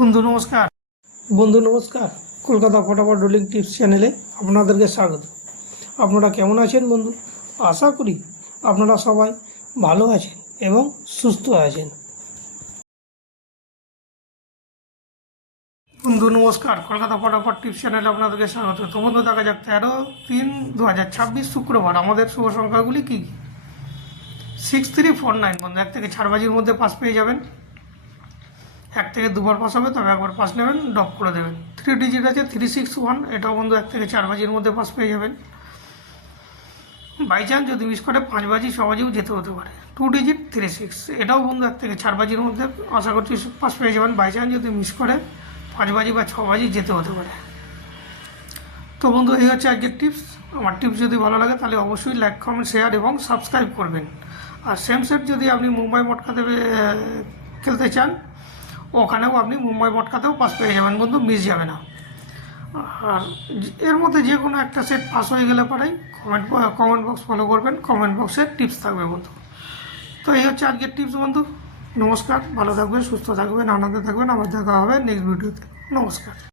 বন্ধু নমস্কার। কলকাতা ফটাফট রোলিং টিপস চ্যানেলে আপনাদেরকে স্বাগত। আপনারা কেমন আছেন বন্ধু? আশা করি আপনারা সবাই ভালো আছেন এবং সুস্থ আছেন। বন্ধু নমস্কার, কলকাতা ফটাফট টিপস চ্যানেলে আপনাদেরকে স্বাগত। তো বন্ধু দেখা যাক 13/3/2026 শুক্রবার আমাদের শুভ সংখ্যাগুলি কী কী। 6349 বন্ধু, 1 থেকে 4 বাজির মধ্যে পাস পেয়ে যাবেন। 1 থেকে দুবার পাস হবে, তবে একবার পাস নেবেন, ড্রপ করে দেবেন। 3 ডিজিট আছে 361, এটাও বন্ধু 1 থেকে 4 বাজির মধ্যে পাস পেয়ে যাবেন। বাই চান্স যদি মিস করে 5 বাজি 6 বাজিও যেতে হতে পারে। 2 ডিজিট 36, এটাও বন্ধু 1 থেকে 4 বাজির মধ্যে আশা করছি পাস পেয়ে যাবেন। বাই চান্স যদি মিস করে 5 বাজি বা 6 বাজি যেতে হতে পারে। তো বন্ধু এই হচ্ছে আজকের টিপস। আমার টিপস যদি ভালো লাগে তাহলে অবশ্যই লাইক, কমেন্ট, শেয়ার এবং সাবস্ক্রাইব করবেন। আর সেম সেট যদি আপনি মুম্বাই মটকাতে খেলতে চান, ওখানেও আপনি মুম্বাই মটকাতেও পাস পেয়ে যাবেন বন্ধু, মিস যাবে না। আর এর মধ্যে যে কোনো একটা সেট পাস হয়ে গেলে পরেই কমেন্ট বক্স ফলো করবেন, কমেন্ট বক্সে টিপস থাকবে বন্ধু। তো এই হচ্ছে আজকের টিপস বন্ধু। নমস্কার, ভালো থাকবেন, সুস্থ থাকবেন, আনন্দে থাকবেন। আবার দেখা হবে নেক্সট ভিডিওতে। নমস্কার।